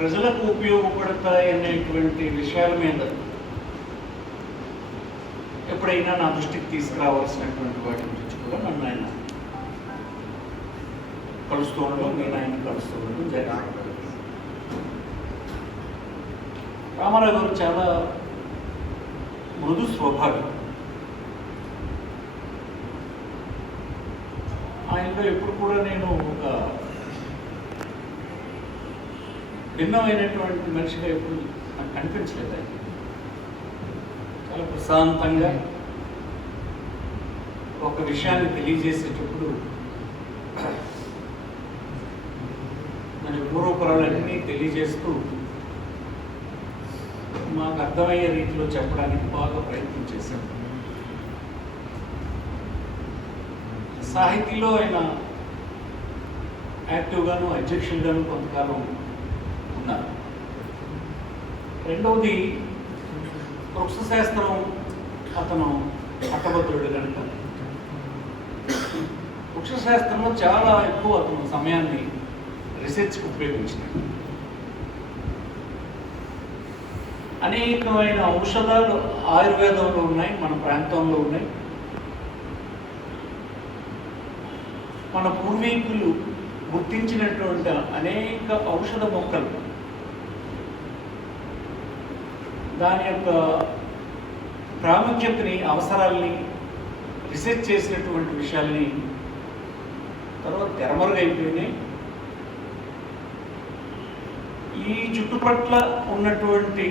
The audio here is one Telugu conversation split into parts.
ప్రజలకు ఉపయోగపడతాయి అనేటువంటి విషయాల మీద ఎప్పుడైనా నా దృష్టికి తీసుకురావాల్సినటువంటి వాటి గురించి కూడా నన్ను ఆయన కలుస్తూ ఉండడం, నేను ఆయన కలుస్తూ ఉండడం జరిగింది. రామారావు గారు చాలా మృదు స్వభావి. ఆయనలో ఎప్పుడు కూడా నేను ఒక భిన్నమైనటువంటి మనిషిగా ఎప్పుడు నాకు కనిపించలేదు. ఆయన చాలా ప్రశాంతంగా ఒక విషయాన్ని తెలియజేసేటప్పుడు మన పూర్వపురాలన్నీ తెలియజేస్తూ మాకు అర్థమయ్యే రీతిలో చెప్పడానికి బాగా ప్రయత్నం చేశాం. సాహితీలో ఆయన యాక్టివ్గాను అధ్యక్షులుగాను కొంతకాలం ఉన్నారు. రెండవది వృక్షశాస్త్రం అతను పట్టభద్రుడు కనుక వృక్షశాస్త్రంలో చాలా ఎక్కువ అతను సమయాన్ని రీసెర్చ్కి ఉపయోగించినాడు. అనేకమైన ఔషధాలు ఆయుర్వేదంలో ఉన్నాయి, మన ప్రాంతంలో ఉన్నాయి. మన పూర్వీకులు గుర్తించినటువంటి అనేక ఔషధ మొక్కలు, దాని యొక్క ప్రాముఖ్యతని, అవసరాల్ని రీసెర్చ్ చేసినటువంటి విషయాల్ని తర్వాత తెరమరుగైపోయినాయి. ఈ చుట్టుపట్ల ఉన్నటువంటి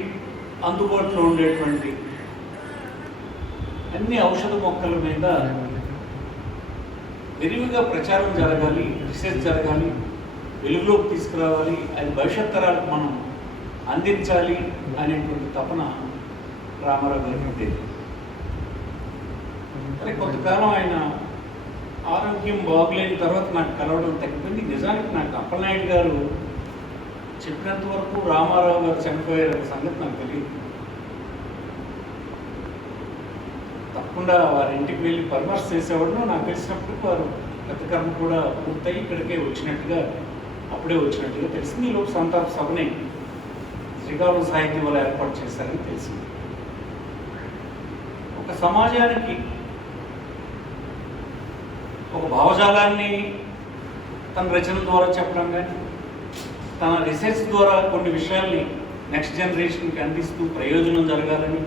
అందుబాటులో ఉండేటువంటి అన్ని ఔషధ మొక్కల మీద విరివిగా ప్రచారం జరగాలి, రీసెర్చ్ జరగాలి, వెలుగులోకి తీసుకురావాలి, అది భవిష్యత్ తరాలకు మనం అందించాలి అనేటువంటి తపన రామారావు గారికి ఉండేది. కానీ కొంతకాలం ఆయన ఆరోగ్యం బాగులేని తర్వాత నాకు కలవడం తగ్గిపోయింది. నిజానికి నాకు అప్పలనాయుడు గారు చెప్పినంత వరకు రామారావు గారు చనిపోయారనే సంగతి నాకు తెలియదు. తప్పకుండా వారి ఇంటికి వెళ్ళి పరామర్శ చేసేవాడు. నాకు తెలిసినప్పటికీ వారు గతకర్మ కూడా పూర్తయి ఇక్కడికే వచ్చినట్టుగా, అప్పుడే వచ్చినట్టుగా తెలిసింది. ఈ లోపు సంతాప సభని శ్రీకాకుళం సాహిత్యం వల్ల ఏర్పాటు చేశారని తెలిసింది. ఒక సమాజానికి ఒక భావజాలాన్ని తన రచన ద్వారా చెప్పడం కానీ, తన రీసెర్చ్ ద్వారా కొన్ని విషయాల్ని నెక్స్ట్ జనరేషన్కి అందిస్తూ ప్రయోజనం జరగాలని,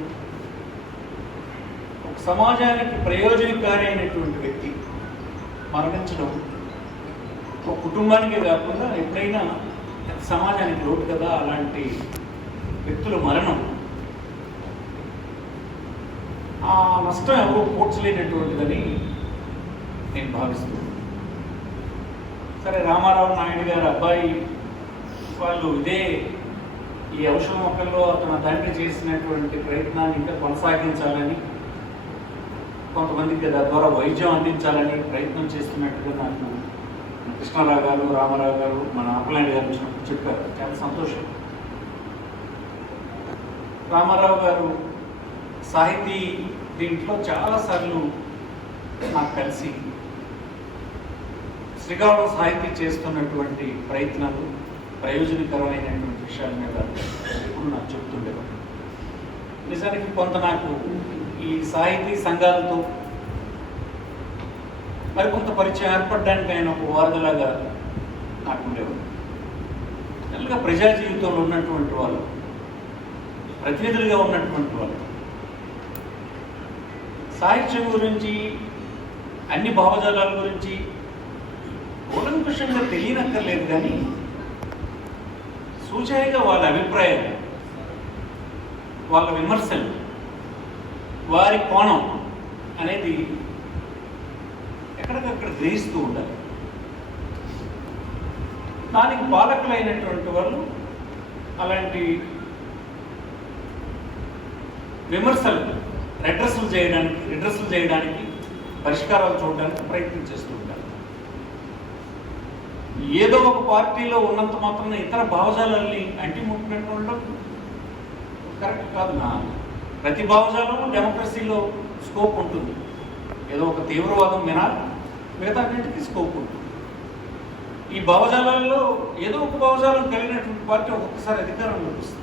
ఒక సమాజానికి ప్రయోజనకారి అయినటువంటి వ్యక్తి మరణించడం ఒక కుటుంబానికే కాకుండా ఎప్పుడైనా సమాజానికి లోటు కదా. అలాంటి వ్యక్తుల మరణం, ఆ నష్టం ఎవరూ పోడ్చలేనటువంటిదని నేను భావిస్తున్నాను. సరే, రామారావు నాయుడు గారు అబ్బాయి వాళ్ళు ఈ ఔషధ మొక్కల్లో అతను తండ్రి చేసినటువంటి ప్రయత్నాన్ని ఇంకా కొనసాగించాలని, కొంతమందికి ద్వారా వైద్యం అందించాలని ప్రయత్నం చేస్తున్నట్టుగా నాకు కృష్ణారావు గారు, రామారావు గారు, మన అప్పలనాయుడు గారు వచ్చినప్పుడు చెప్పారు. చాలా సంతోషం. రామారావు గారు సాహితీ దీంట్లో చాలాసార్లు నాకు కలిసి శ్రీకాకుళం సాహితీ చేస్తున్నటువంటి ప్రయత్నాలు, ప్రయోజనకరమైనటువంటి విషయాల మీద ఎప్పుడు నాకు చెప్తుండేవాడు. నిజానికి కొంత నాకు ఈ సాహితీ సంఘాలతో మరికొంత పరిచయం ఏర్పడడానికి ఆయన ఒక వారధిలాగా నాకు ఉండేవాడు. నెలగా ప్రజా జీవితంలో ఉన్నటువంటి వాళ్ళు, ప్రతినిధులుగా ఉన్నటువంటి వాళ్ళు సాహిత్యం గురించి, అన్ని భావజాలాల గురించి కూలంకుషంగా తెలియనక్కర్లేదు, కానీ సూచనగా వాళ్ళ అభిప్రాయాలు, వాళ్ళ విమర్శలు, వారి కోణం అనేది ఎక్కడికక్కడ గ్రహిస్తూ ఉండాలి. దానికి పాలకులైనటువంటి వాళ్ళు అలాంటి విమర్శలు రిడ్రెస్లు చేయడానికి పరిష్కారాలు చూడడానికి ప్రయత్నం చేస్తూ ఉంటారు. ఏదో ఒక పార్టీలో ఉన్నంత మాత్రం ఇతర భావజాలాల్ని అంటిముట్టినట్టు ఉండడం కరెక్ట్ కాదు. ప్రతి భావజాలం డెమోక్రసీలో స్కోప్ ఉంటుంది. ఏదో ఒక తీవ్రవాదం మినహా మిగతా అన్నింటికి స్కోప్ ఉంటుంది. ఈ భావజాలాల్లో ఏదో ఒక భావజాలం కలిగినటువంటి పార్టీ ఒక్కొక్కసారి అధికారంలోకి వస్తుంది.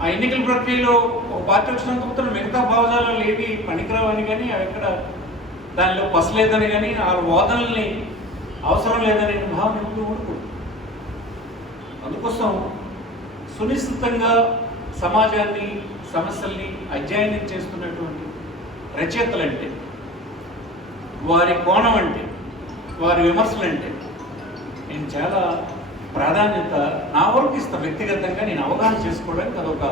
ఆ ఎన్నికల ప్రక్రియలో ఒక పార్టీ వచ్చినంత మాత్రం మిగతా భావజాలాలు ఏవి పనికిరావని కానీ అవి ఎక్కడ దానిలో పసలేదని కానీ ఆ వాదనల్ని అవసరం లేదనే భావన ఎప్పుడు ఉండకూడదు. అందుకోసం సునిశ్చితంగా సమాజాన్ని సమస్యల్ని అధ్యయనం చేస్తున్నటువంటి రచయితలంటే, వారి కోణం అంటే, వారి విమర్శలంటే నేను చాలా ప్రాధాన్యత నా వరకు ఇస్తాను. వ్యక్తిగతంగా నేను అవగాహన చేసుకోవడానికి అదొక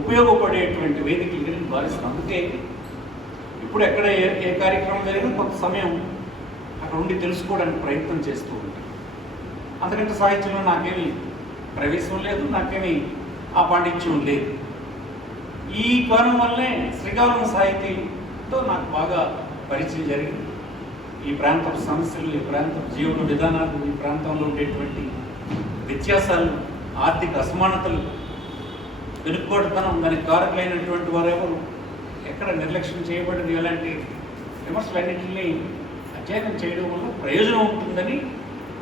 ఉపయోగపడేటువంటి వేదికలుగా నేను భావిస్తాను. అందుకే ఇప్పుడు ఎక్కడ ఏ కార్యక్రమం జరిగినా కొంత సమయం అక్కడ ఉండి తెలుసుకోవడానికి ప్రయత్నం చేస్తూ ఉంటాను. అందుకంటే సాహిత్యంలో నాకేమీ ప్రవేశం లేదు, నాకేమీ ఆ పాండిత్యం లేదు. ఈ కోణం వల్లనే శ్రీకాకుళం సాహితీతో నాకు బాగా పరిచయం జరిగింది. ఈ ప్రాంతపు సమస్యలు, ఈ ప్రాంతపు జీవన విధానాలు, ఈ ప్రాంతంలో ఉండేటువంటి వ్యత్యాసాలు, ఆర్థిక అసమానతలు, వెనుకోటతనం, దానికి కారకులైనటువంటి వారెవరు, ఎక్కడ నిర్లక్ష్యం చేయబడింది, ఇలాంటి విమర్శలన్నింటినీ అధ్యయనం చేయడం వల్ల ప్రయోజనం ఉంటుందని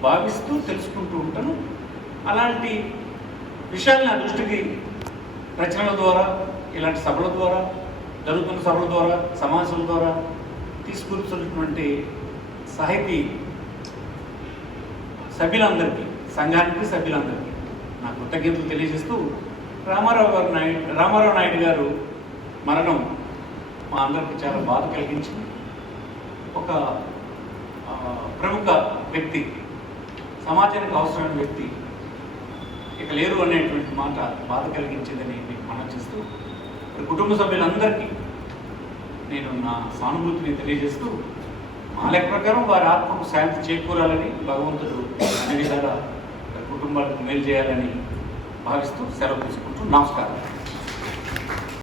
భావిస్తూ తెలుసుకుంటూ ఉంటాను. అలాంటి విషయాలు నా దృష్టికి రచనల ద్వారా, ఇలాంటి సభల ద్వారా, జరుగుతున్న సభల ద్వారా, సమాజాల ద్వారా తీసుకొస్తున్నటువంటి సాహితీ సభ్యులందరికీ, సంఘానికి సభ్యులందరికీ నా కృతజ్ఞతలు తెలియజేస్తూ, రామారావు నాయుడు గారు మరణం మా అందరికీ చాలా బాధ కలిగించింది. ఒక ప్రముఖ వ్యక్తి, సమాజానికి అవసరమైన వ్యక్తి ఇక లేరు అనేటువంటి మాట బాధ కలిగించిందని మీకు మనం చేస్తూ, కుటుంబ సభ్యులందరికీ నేను నా సానుభూతిని తెలియజేస్తూ, మా లెక్క ప్రకారం వారి ఆత్మకు శాంతి చేకూరాలని, భగవంతుడు అన్ని విధాలా కుటుంబాలకు మేలు చేయాలని భావిస్తూ సెలవు తీసుకుంటూ నమస్కారం.